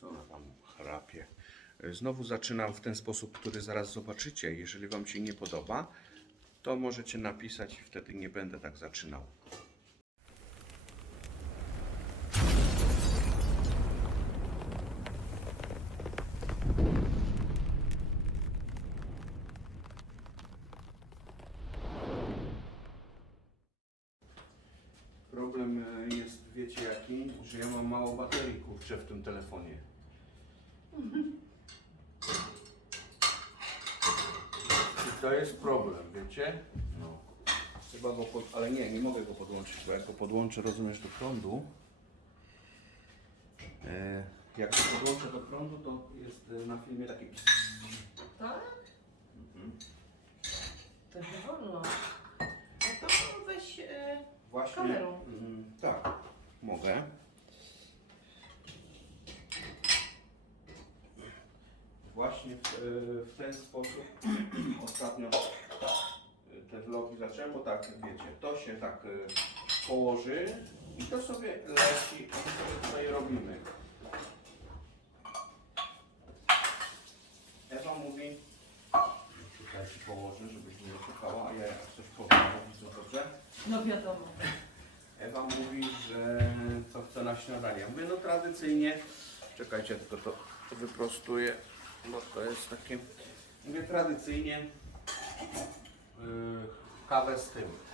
Co ona tam chrapie? Znowu zaczynam w ten sposób, który zaraz zobaczycie. Jeżeli Wam się nie podoba, to możecie napisać i wtedy nie będę tak zaczynał. Problem e, jest, wiecie jaki? Że ja mam mało baterii kurczę w tym telefonie. I to jest problem, wiecie? No. Trzeba go pod... Ale nie, nie mogę go podłączyć, bo jak go podłączę, rozumiesz, do prądu. E, jak go podłączę do prądu, to jest e, na filmie taki... Tak? Mhm. To nie wolno. No to weź... E, Właśnie. Kamerą. Mm, tak, mogę. Właśnie w, e, w ten sposób ostatnio te vlogi zacząłem, bo tak wiecie, to się tak położy i to sobie leci, my sobie tutaj robimy. Ewa mówi, tutaj się położę, żebyś nie oszukała, a ja jak coś powiem, to dobrze? no wiadomo. Ewa mówi, że co chce na śniadanie. Mówię, no tradycyjnie, czekajcie, tylko to wyprostuję, bo to jest takie, mówię tradycyjnie yy, kawę z tym.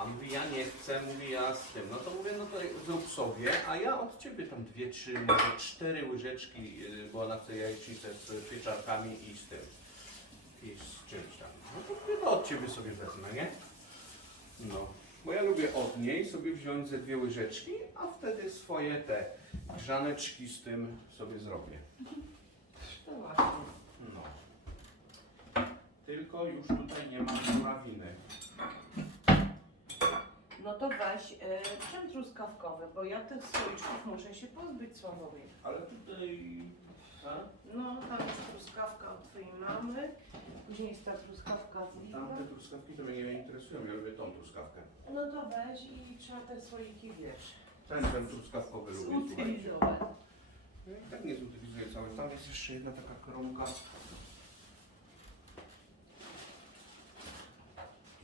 A mówi, ja nie chcę, mówi, ja z tym. No to mówię, no to zrób sobie, a ja od Ciebie tam dwie, trzy, może cztery łyżeczki, yy, bo ona chce jajecznicę z pieczarkami i z tym. I z czymś tam. No to mówię, to od Ciebie sobie wezmę, nie? No, bo ja lubię od niej sobie wziąć ze dwie łyżeczki, a wtedy swoje te grzaneczki z tym sobie zrobię. To właśnie. No. Tylko już tutaj nie ma murawiny. No to weź e, czym truskawkowy, bo ja tych słoiczków muszę się pozbyć Sławomir. Ale tutaj... A? No, tam jest truskawka od twojej mamy, później jest ta truskawka z Lidla. Tamte truskawki to mnie nie interesują, ja lubię tą truskawkę. No to weź i trzeba te słoiki, wiesz, Ten, ten truskawkowy lubię, słuchajcie. zutylizować. No i tak nie zutylizuję cały. Tam jest jeszcze jedna taka kromka.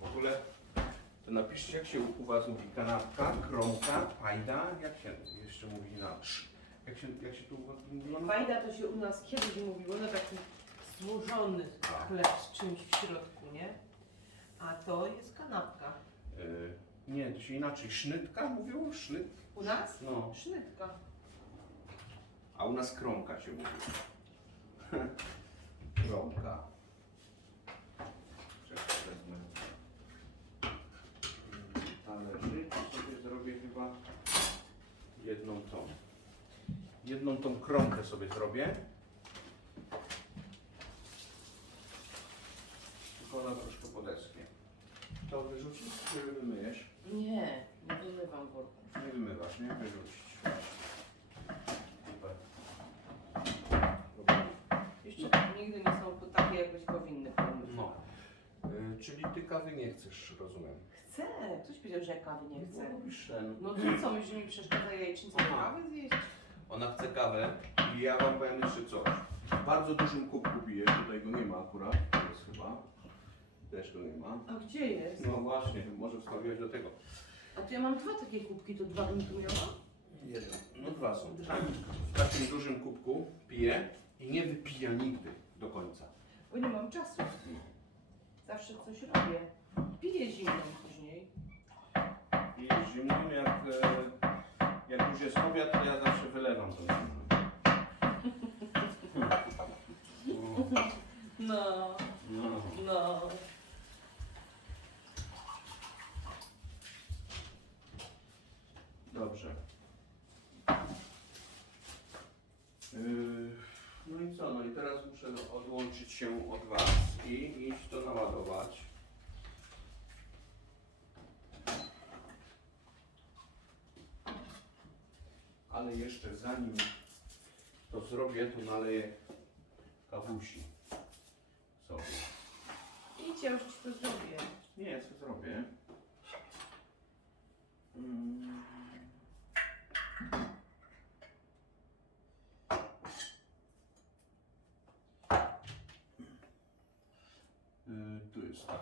W ogóle to napiszcie jak się u Was mówi kanapka, kromka, fajda, jak się jeszcze mówi na sz. Jak się, jak się tu u Was na- Fajda to się u nas kiedyś mówiło na taki złożony chleb z czymś w środku, nie? A to jest kanapka. Y, nie, to się inaczej. Sznytka mówiło? Sznyt? U nas? No. Sznytka. A u nas kromka się mówi. kromka. Czekaj, wezmę talerzyk i sobie zrobię chyba jedną tą. Jedną tą kromkę sobie zrobię. Tylko ona troszkę podeschnie. To wyrzucić, czy wymyjesz? Nie, nie wymywam worku. Nie wymywasz, nie? Wyrzucić. Super. Dobra. Jeszcze nigdy nie są takie, jakbyś powinny. No. Y, czyli ty kawy nie chcesz, rozumiem. Chcę. Ktoś powiedział, że ja kawy nie chcę. Lubisz ten. No to co, myślisz, że mi przeszkadza jajecznicę Aha. kawy zjeść? Ona chce kawę i ja wam powiem jeszcze coś. W bardzo dużym kubku bije, tutaj go nie ma akurat, to jest chyba. Też go nie ma. A gdzie jest? No właśnie, może wstawiłeś do tego. A to ja mam dwa takie kubki, to dwa bym tu miała? Jeden. No dwa są. Tak. W takim dużym kubku pije i nie wypija nigdy do końca. Bo nie mam czasu. Zawsze coś robię. Piję zimną I zimną, jak, e, jak już jest obiad, to ja zawsze wylewam zimną. No, No. no. Dobrze. Yy, No i co? No i teraz muszę odłączyć się od Was i iść to naładować. ale jeszcze zanim to zrobię, to naleję kawusi sobie. Idź, ja już ci to zrobię. Nie, ja sobie zrobię. Mm. Y, tu jest tak.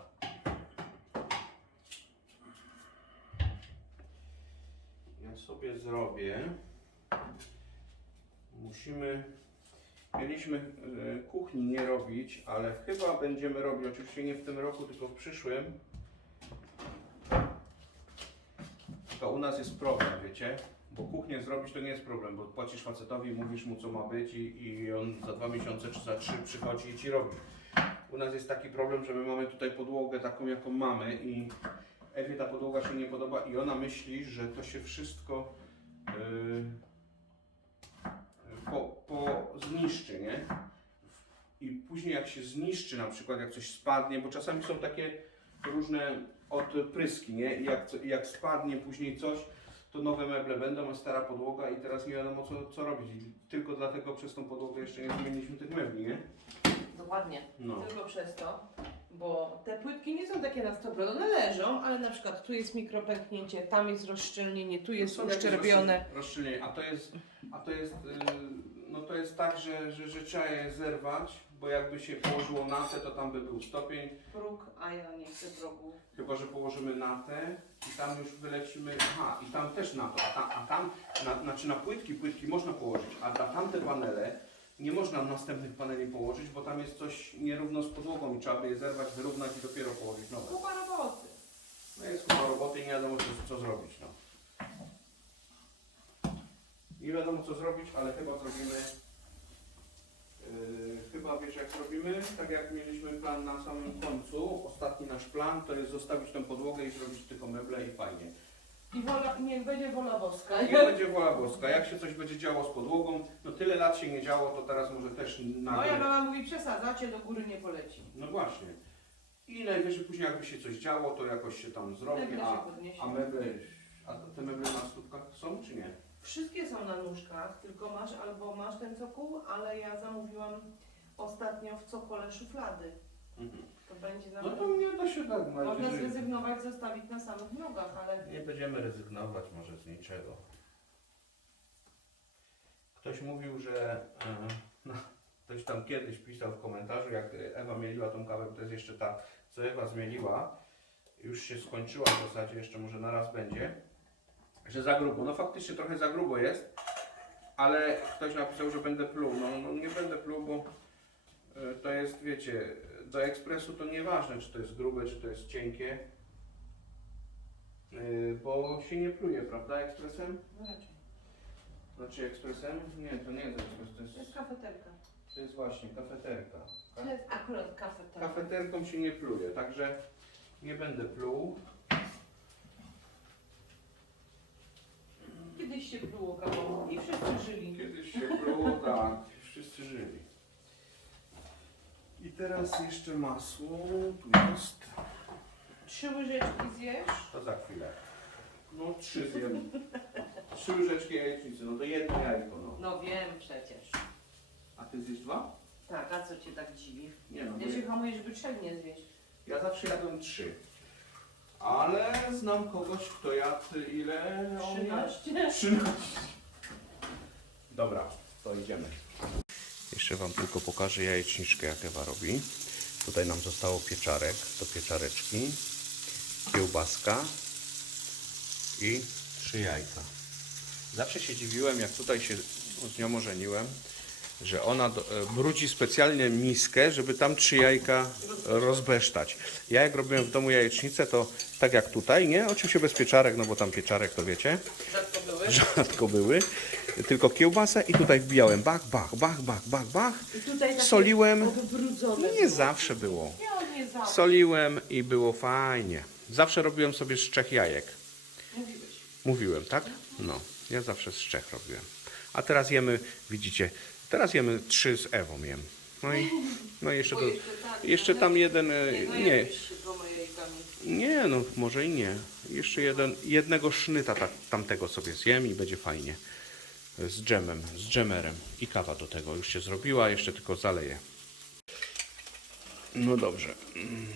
Ja sobie zrobię. Musimy. Mieliśmy e, kuchni nie robić, ale chyba będziemy robić, oczywiście nie w tym roku, tylko w przyszłym. To u nas jest problem, wiecie? Bo kuchnię zrobić to nie jest problem, bo płacisz facetowi, mówisz mu co ma być i, i on za dwa miesiące czy za trzy przychodzi i ci robi. U nas jest taki problem, że my mamy tutaj podłogę taką jaką mamy i Ewie ta podłoga się nie podoba i ona myśli, że to się wszystko yy, po, po zniszczy, nie? I później jak się zniszczy, na przykład jak coś spadnie, bo czasami są takie różne odpryski, nie? I jak, jak spadnie później coś, to nowe meble będą, a stara podłoga i teraz nie wiadomo co, co robić. Tylko dlatego przez tą podłogę jeszcze nie zmieniliśmy tych mebli, nie? Dokładnie. No. Tylko przez to, bo te płytki nie są takie na 100%, one leżą, ale na przykład tu jest mikropęknięcie, tam jest rozszczelnienie, tu jest Są jakieś uszczerbione. rozszczel- Rozszczelnienie, a to jest, a to jest, no to jest tak, że, że, że trzeba je zerwać, bo jakby się położyło na te, to tam by był stopień, Próg, a ja nie chcę progu. chyba że położymy na te i tam już wylecimy, aha, i tam też na to, a tam, a tam na, znaczy na płytki, płytki można położyć, a na tamte panele nie można następnych paneli położyć, bo tam jest coś nierówno z podłogą i trzeba by je zerwać, wyrównać i dopiero położyć nowe. Kupa roboty. No jest kupa roboty i nie wiadomo co, co zrobić. No. Nie wiadomo co zrobić, ale chyba zrobimy. Yy, chyba wiesz jak zrobimy, tak jak mieliśmy plan na samym końcu, ostatni nasz plan to jest zostawić tą podłogę i zrobić tylko meble i fajnie. I wola, niech będzie wola boska. Nie będzie wola boska, jak się coś będzie działo z podłogą, no tyle lat się nie działo, to teraz może też Moja nagle. mama mówi, przesadzacie, do góry nie poleci. No właśnie. I najwyżej później jakby się coś działo, to jakoś się tam zrobi, Meble się a, podniesie. a meble, a te meble na stópkach są czy nie? Wszystkie są na nóżkach, tylko masz albo masz ten cokół, ale ja zamówiłam ostatnio w cokole szuflady. Mhm. To będzie No nawet... to nie da się tak Można najwyżej. zrezygnować, zostawić na samych nogach, ale Nie będziemy rezygnować może z niczego. Ktoś mówił, że e, no, ktoś tam kiedyś pisał w komentarzu, jak Ewa mieliła tą kawę, to jest jeszcze ta, co Ewa zmieliła, już się skończyła w zasadzie, jeszcze może na raz będzie, że za grubo. No faktycznie trochę za grubo jest, ale ktoś napisał, że będę pluł. No, no nie będę pluł, bo e, to jest, wiecie, do ekspresu to nieważne, czy to jest grube, czy to jest cienkie. Yy, bo się nie pluje, prawda, ekspresem? no raczej. Znaczy ekspresem? Nie, to nie jest ekspres, to To jest jest, kafeterka. to jest właśnie kafeterka. To jest akurat kafeterka. Kafeterką się nie pluje, także nie będę pluł. Kiedyś się pluło kawą i wszyscy żyli. Kiedyś się pluło, tak, wszyscy żyli. I teraz jeszcze masło, tu jest, Trzy łyżeczki zjesz? to za chwilę. No trzy zjem. Trzy łyżeczki jajecznicy, no to jedno jajko, no. No wiem przecież. A ty zjesz dwa? Tak, a co cię tak dziwi? Nie no, bo Ja się hamuję, żeby trzech nie zjeść. Ja zawsze jadłem trzy. Ale znam kogoś, kto jadł ile? on jadł? 13. 13. Dobra, to idziemy. Jeszcze Wam tylko pokażę jajeczniczkę, jak Ewa robi. Tutaj nam zostało pieczarek do pieczareczki, kiełbaska i trzy jajka. Zawsze się dziwiłem, jak tutaj się z nią ożeniłem, że ona do, e, brudzi specjalnie miskę, żeby tam trzy jajka rozbesztać. Ja jak robiłem w domu jajecznicę, to tak jak tutaj, nie? Oczywiście bez pieczarek, no bo tam pieczarek to wiecie, Rzadko były. rzadko były, tylko kiełbasę i tutaj wbijałem bach, bach, bach, bach, bach, bach. I tutaj Soliłem. Nie zawsze było. Soliłem i było fajnie. Zawsze robiłem sobie z trzech jajek. Mówiłeś. Mówiłem, tak? No, ja zawsze z trzech robiłem. A teraz jemy, widzicie, teraz jemy trzy z Ewą jem. No i, no i jeszcze, to, jeszcze tam jeden, e, Nie, no dwoma jajkami. nie, no może i nie. Jeszcze jeden, jednego sznyta tak, tamtego sobie zjem i będzie fajnie. Z dżemem, z dżemerem. I kawa do tego już się zrobiła, jeszcze tylko zaleję. No dobrze. Mm.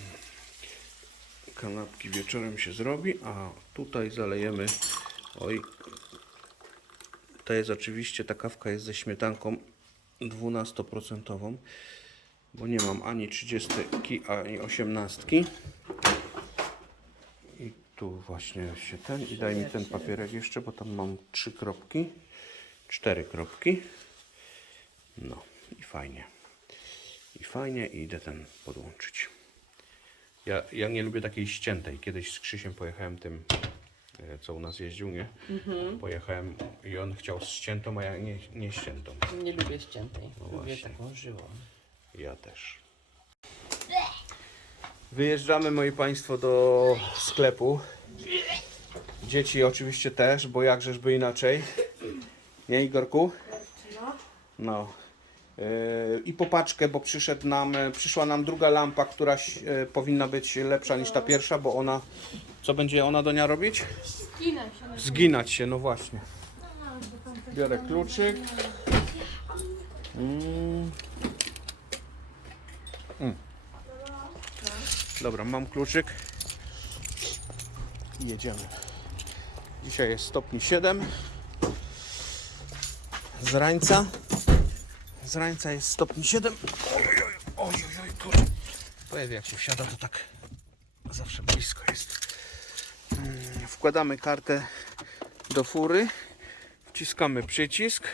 Kanapki wieczorem się zrobi, a tutaj zalejemy. Oj. To jest oczywiście, ta kawka jest ze śmietanką 12%. bo nie mam ani 30 ani 18. I tu właśnie się ten i daj mi ten papierek jeszcze, bo tam mam trzy kropki, cztery kropki. No i fajnie. I fajnie i idę ten podłączyć. Ja, ja nie lubię takiej ściętej. Kiedyś z Krzysiem pojechałem tym, co u nas jeździł, nie? Pojechałem i on chciał z ściętą, a ja nie, nie ściętą. Nie lubię ściętej. lubię No właśnie. taką żywą. Ja też. Wyjeżdżamy, moi Państwo, do sklepu. Dzieci oczywiście też, bo jakżeżby inaczej. Nie, Igorku? No. Yy, I popaczkę, bo przyszedł nam, e, przyszła nam druga lampa, która e, powinna być lepsza niż ta pierwsza, bo ona, co będzie ona do nia robić? Zginę się. na- Zginać się, no właśnie. Biorę kluczyk. Mm. Mm. Dobra, mam kluczyk. I jedziemy. Dzisiaj jest stopni 7. Z rańca. Z rańca jest stopni 7. Oj, oj, oj, oj, oj, kurde. Powiem, jak się wsiada, to tak zawsze blisko jest. Mm, wkładamy kartę do fury, wciskamy przycisk,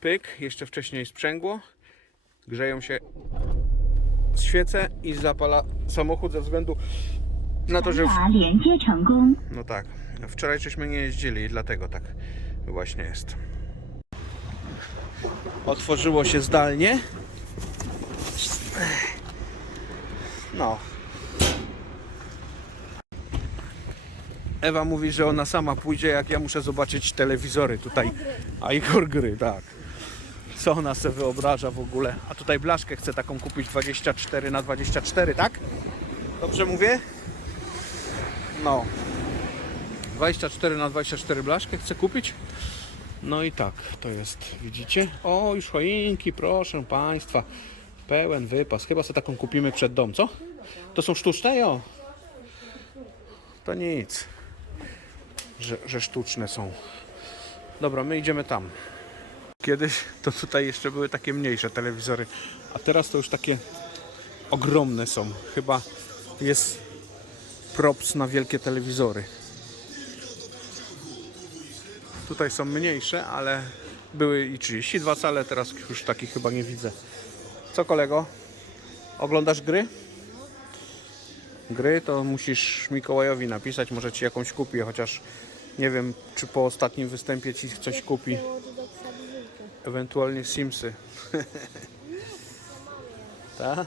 pyk, jeszcze wcześniej sprzęgło, grzeją się świece i zapala samochód ze względu na to, że... W... No tak, wczoraj żeśmy nie jeździli i dlatego tak właśnie jest. Otworzyło się zdalnie. No, Ewa mówi, że ona sama pójdzie, jak ja muszę zobaczyć telewizory tutaj. A Igor gry, tak. Co ona sobie wyobraża w ogóle? A tutaj blaszkę chce taką kupić 24 na 24, tak? Dobrze mówię? No. 24 na 24 blaszkę chcę kupić. No i tak, to jest, widzicie? O, już choinki, proszę Państwa. Pełen wypas. Chyba sobie taką kupimy przed dom, co? To są sztuczne, jo? To nic. Że, że sztuczne są. Dobra, my idziemy tam. Kiedyś to tutaj jeszcze były takie mniejsze telewizory, a teraz to już takie ogromne są. Chyba jest props na wielkie telewizory. Tutaj są mniejsze, ale były i 32 cale, teraz już takich chyba nie widzę. Co kolego? Oglądasz gry? Gry to musisz Mikołajowi napisać, może ci jakąś kupi, chociaż nie wiem, czy po ostatnim występie ci coś kupi. Ewentualnie Simsy. tak?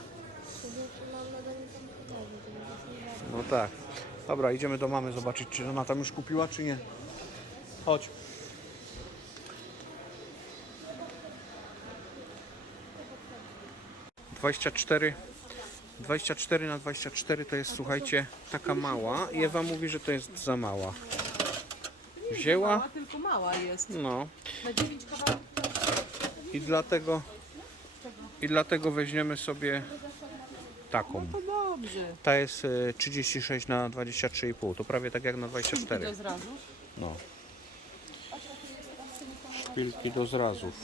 No tak. Dobra, idziemy do mamy zobaczyć, czy ona tam już kupiła, czy nie. Chodź. Dwadzieścia cztery. 24 na 24 to jest, słuchajcie, taka mała. I Ewa mówi, że to jest za mała. Wzięła? Mała, tylko mała jest. No. Na 9 kawałków. I dlatego i dlatego weźmiemy sobie taką. To dobrze. Ta jest e, 36 na 23,5. To prawie tak jak na To 24. zrazu. No. Szpilki do zrazów.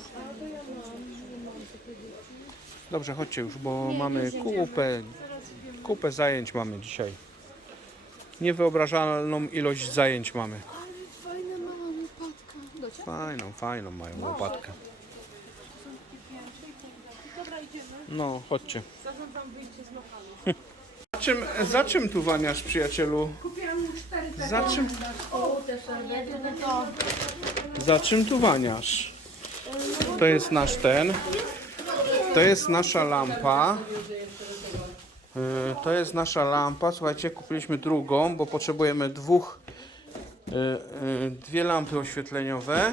Dobrze, chodźcie już, bo mamy kupę, kupę zajęć mamy dzisiaj. Niewyobrażalną ilość zajęć mamy. Fajna mała łopatka. Fajną, fajną mają łopatkę. Dobra, idziemy. No, chodźcie. Zarządzam wyjście z lokalu. Za czym, za czym tu waniasz, przyjacielu? Kupiłam mu cztery te Za czym, O, to za czym tu waniasz? To jest nasz ten. To jest nasza lampa. Yy, To jest nasza lampa. Słuchajcie, kupiliśmy drugą, bo potrzebujemy dwóch, yy, yy, dwie lampy oświetleniowe.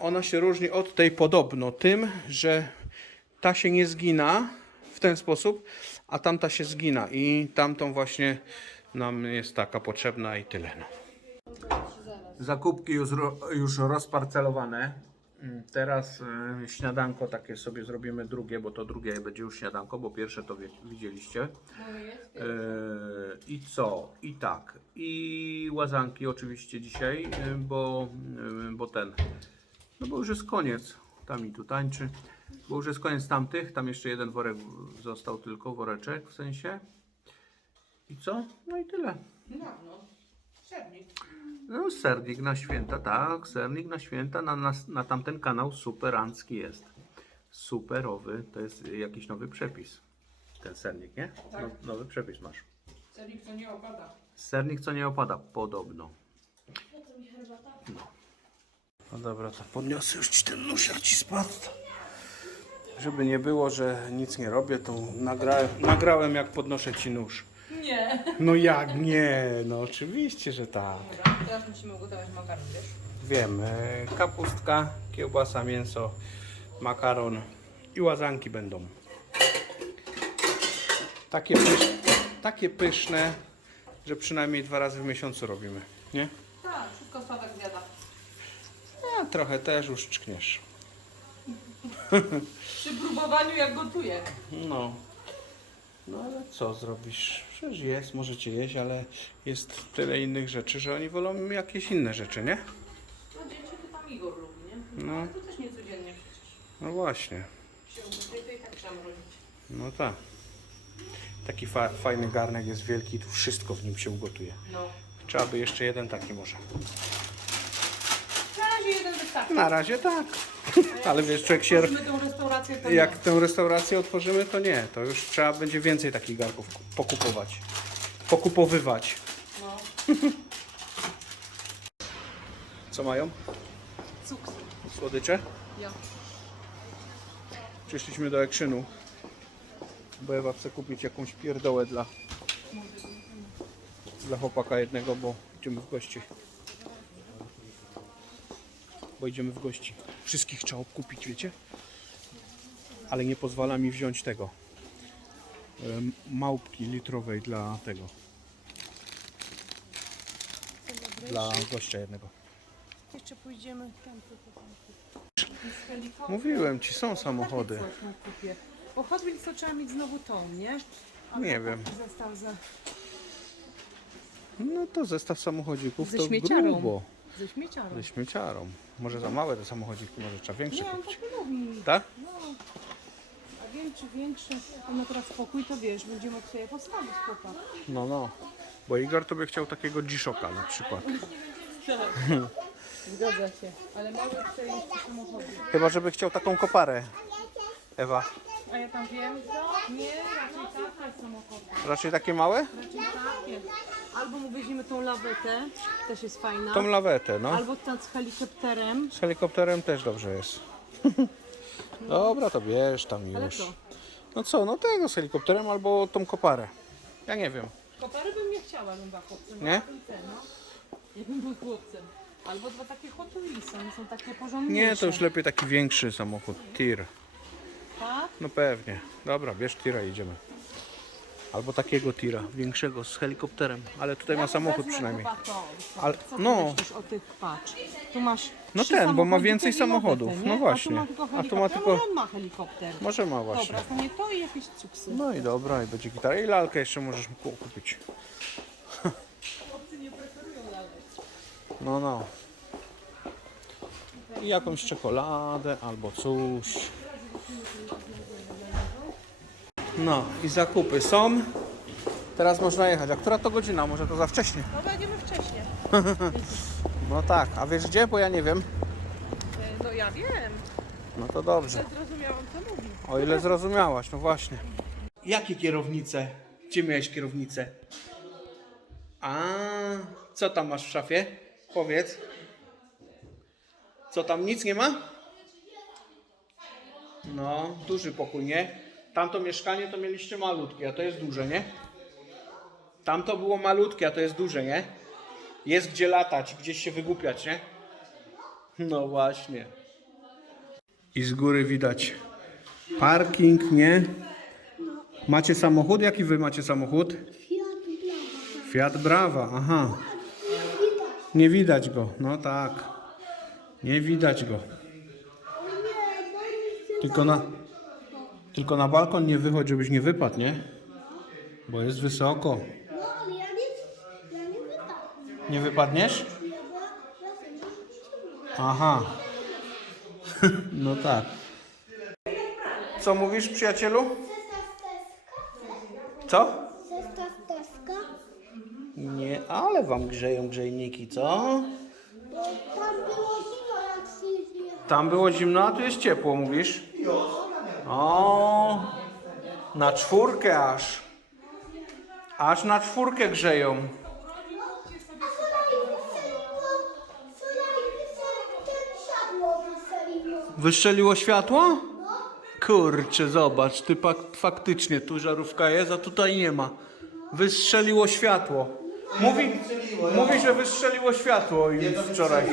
Ona się różni od tej podobno tym, że ta się nie zgina w ten sposób, a tamta się zgina i tamtą właśnie nam jest taka potrzebna i tyle. No. Zakupki już, już rozparcelowane. Mm, Teraz e, śniadanko takie sobie zrobimy drugie, bo to drugie będzie już śniadanko, bo pierwsze to wie, widzieliście. E, I co? I tak. I łazanki oczywiście dzisiaj, e, bo, bo ten. No bo już jest koniec. Tam i tu tańczy. Bo już jest koniec tamtych. Tam jeszcze jeden worek został tylko, woreczek w sensie. I co? No i tyle. No, no. Sernik. No, sernik na święta, tak. Sernik na święta na, na, na tamten kanał superancki jest. Superowy. To jest jakiś nowy przepis. Ten sernik, nie? Tak. No, nowy przepis masz. Sernik to nie opada. Sernik co nie opada, podobno. No dobra, to podniosę już ci ten nóż, jak ci spadł. Żeby nie było, że nic nie robię, to nagrałem, nagrałem jak podnoszę ci nóż. Nie. No jak nie? No oczywiście, że tak. Dobra, teraz musimy ugotować makaron, wiesz? Wiem, e, kapustka, kiełbasa, mięso, makaron i łazanki będą. Takie, pysz, takie pyszne, że przynajmniej dwa razy w miesiącu robimy, nie? Tak, wszystko Sławek zjada. A trochę też już czkniesz. Przy próbowaniu jak gotuję. No. No ale co zrobisz? Przecież jest, możecie jeść, ale jest tyle innych rzeczy, że oni wolą jakieś inne rzeczy, nie? No dzieci to tam Igor lubi, nie? No. Ale to też nie codziennie przecież. No właśnie. Się ugotuje, to i tak trzeba mrozić. No tak. Taki fa fajny garnek jest wielki, tu wszystko w nim się ugotuje. No. Trzeba by jeszcze jeden taki może. Na razie jeden wystarczy. Na razie tak. Ale wiesz, człowiek się... Restaurację to Jak nie. tę restaurację otworzymy, to nie. To już trzeba będzie więcej takich garków pokupować. Pokupowywać. No. Co mają? Cuksy. Słodycze? Ja. Przyszliśmy do Ekrzynu, bo Ewa chce kupić jakąś pierdołę dla, dla chłopaka jednego, bo idziemy w gości. Bo idziemy w gości. Wszystkich trzeba kupić, wiecie? Ale nie pozwala mi wziąć tego. Małpki litrowej dla tego. Dla gościa jednego. Jeszcze pójdziemy tam. Mówiłem ci, są samochody. Bo Hot Wheels to trzeba mieć znowu tą, nie? Nie wiem. Zestaw za, No to zestaw samochodzików Ze to śmieciarą. grubo. Ze śmieciarą. Ze śmieciarą. Może za małe te samochodziki, może trzeba większe Nie, on kupić. tak mówi. Tak? No. A większy, większy. On teraz spokój, to wiesz, będzie mógł sobie postawić chłopak. No, no. Bo Igor to by chciał takiego G-Shocka na przykład. Zgadza się. Ale mały chce jeszcze samochody. Chyba, żeby chciał taką koparę. Ewa. A ja tam wiem, nie, raczej takie samochody. Raczej takie małe? Raczej takie. Albo mu weźmiemy tą lawetę, też jest fajna. Tą lawetę, no. Albo ten z helikopterem. Z helikopterem też dobrze jest. Dobra, to bierz tam Ale już. co? No co, no tego z helikopterem albo tą koparę. Ja nie wiem. Kopery bym nie chciała, bym była chłopcem. Nie? No. Ja bym był chłopcem. Albo dwa takie Hot one są takie porządniejsze. Nie, to już lepiej taki większy samochód. Tir. No pewnie. Dobra, bierz tira i idziemy. Albo takiego tira, większego z helikopterem, ale tutaj ma samochód przynajmniej. Ale- no. o tych, patrz. Tu masz No trzy ten, bo ma samochody, więcej samochodów. lawetę, No nie? właśnie. A tu ma tylko A tu ma helikopter. tylko- Może on ma helikopter. Może ma właśnie. Dobra, to nie to i jakieś cuksy. No i dobra, i będzie gitara. I lalkę jeszcze możesz mu ku- kupić. No, no. I jakąś czekoladę albo coś. No i zakupy są. Teraz można jechać. A która to godzina? Może to za wcześnie? No będziemy wcześniej. No tak, a wiesz gdzie? Bo ja nie wiem. No ja wiem. No to dobrze. Zrozumiałam co mówi. O ile zrozumiałaś, no właśnie. Jakie kierownice? Gdzie miałeś kierownicę? A, co tam masz w szafie? Powiedz. Co tam, nic nie ma? No, duży pokój, nie? Tamto mieszkanie to mieliście malutkie, a to jest duże, nie? Tamto było malutkie, a to jest duże, nie? Jest gdzie latać, gdzieś się wygłupiać, nie? No właśnie. I z góry widać Parking, nie? Macie samochód? Jaki wy macie samochód? Fiat Brava, aha. Nie widać go, no tak. Nie widać go. Tylko na, tylko na balkon nie wychodź, żebyś nie wypadł, nie? Bo jest wysoko. No, ale ja nie, ja nie wypadam. Nie wypadniesz? Aha. No tak. Co mówisz, przyjacielu? Co? Nie, ale wam grzeją grzejniki, co? Bo tam było zimno jak się Tam było zimno, a tu jest ciepło, mówisz? O, na czwórkę aż. Aż na czwórkę grzeją. Wystrzeliło? Światło? Kurczę, zobacz, ty faktycznie tu żarówka jest, a tutaj nie ma. Wystrzeliło światło. Mówi, mówi że wystrzeliło światło i wczoraj.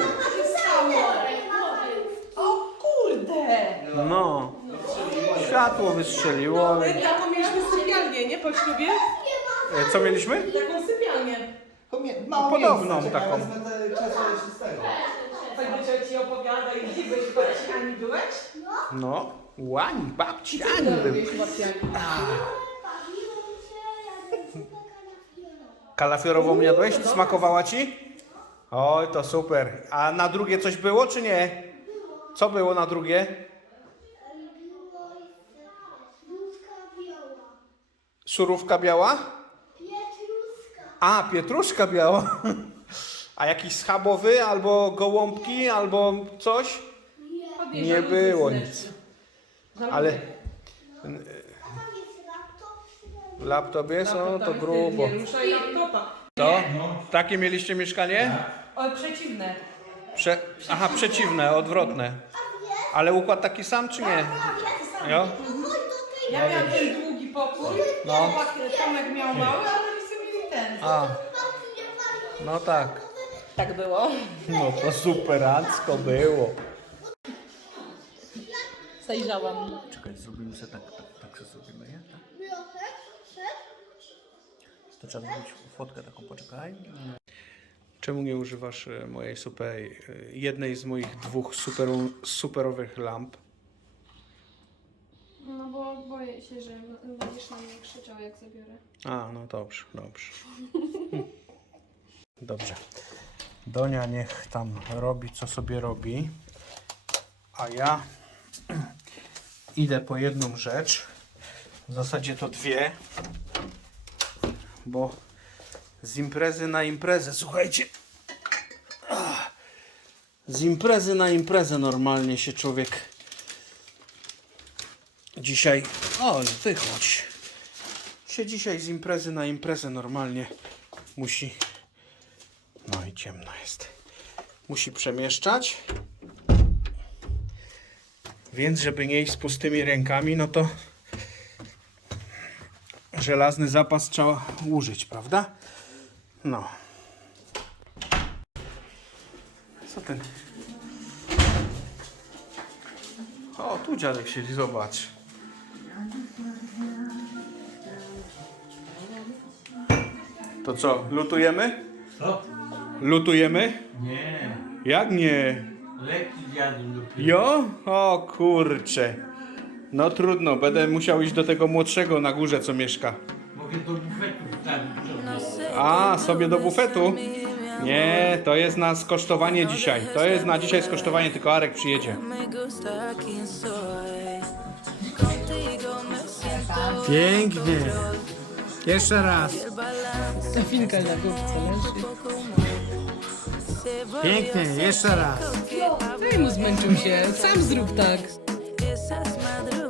O kurde! No, światło wystrzeliło. ale- Taką mieliśmy sypialnię, nie? Po ślubie? E, Co mieliśmy? Taką sypialnię. Komie- Mało Podobną miejsca, czekaj, taką. wezmę te krzesło jeszcze z tego. Tak ci opowiada i gdzie byłeś babci Ani byłeś? No, łań, babci, Co Ani Ani? Bawiło mi się, jak. Kalafiorową jadłeś? Smakowała ci? Oj, to super. A na drugie coś było, czy nie? Co było na drugie? Było Pietruszka biała. Surówka biała? Pietruszka. A, pietruszka biała. A jakiś schabowy, albo gołąbki, albo coś? Nie było nic. Ale A tam jest laptop. laptop jest, o, to grubo. Nie ruszaj laptopa. To? Takie mieliście mieszkanie? O, przeciwne. Prze Aha, przeciwne, odwrotne. Ale układ taki sam, czy nie? Jo? Ja miałam ten pokój, No. chłopak Tomek miał mały, a rodzice mieli ten. A, no tak. Tak było. No to superancko było. Zajrzałam. Czekaj, zrobimy sobie tak, tak, tak sobie zrobimy, nie? Tak. To trzeba zrobić fotkę taką, poczekaj. Czemu nie używasz e, mojej super, e, jednej z moich dwóch super, superowych lamp? No bo boję się, że będziesz na mnie krzyczał jak zabiorę. A, no dobrze, dobrze. Dobrze. Donia niech tam robi, co sobie robi. A ja idę po jedną rzecz. W zasadzie to dwie. Bo z imprezy na imprezę, słuchajcie. Z imprezy na imprezę normalnie się człowiek dzisiaj. O, wychodź się dzisiaj z imprezy na imprezę normalnie musi. No i ciemno jest. Musi przemieszczać. Więc, żeby nie iść z pustymi rękami, no to żelazny zapas trzeba użyć, prawda? No. Co ten? O, tu dziadek siedzi, zobacz. To co, lutujemy? Co? Lutujemy? Nie, Jak nie? leki zjadłem dopiero. Jo? O kurcze. No trudno, będę musiał iść do tego młodszego na górze, co mieszka. Mogę do bufetu wstawić sobie. A, sobie do bufetu? Nie, to jest na skosztowanie dzisiaj. To jest na dzisiaj skosztowanie, tylko Arek przyjedzie. Pięknie. Jeszcze raz. Finka na górce leży. Pięknie, jeszcze raz. que Daj mu zmęczył się, sam zrób tak. esas madrugadas.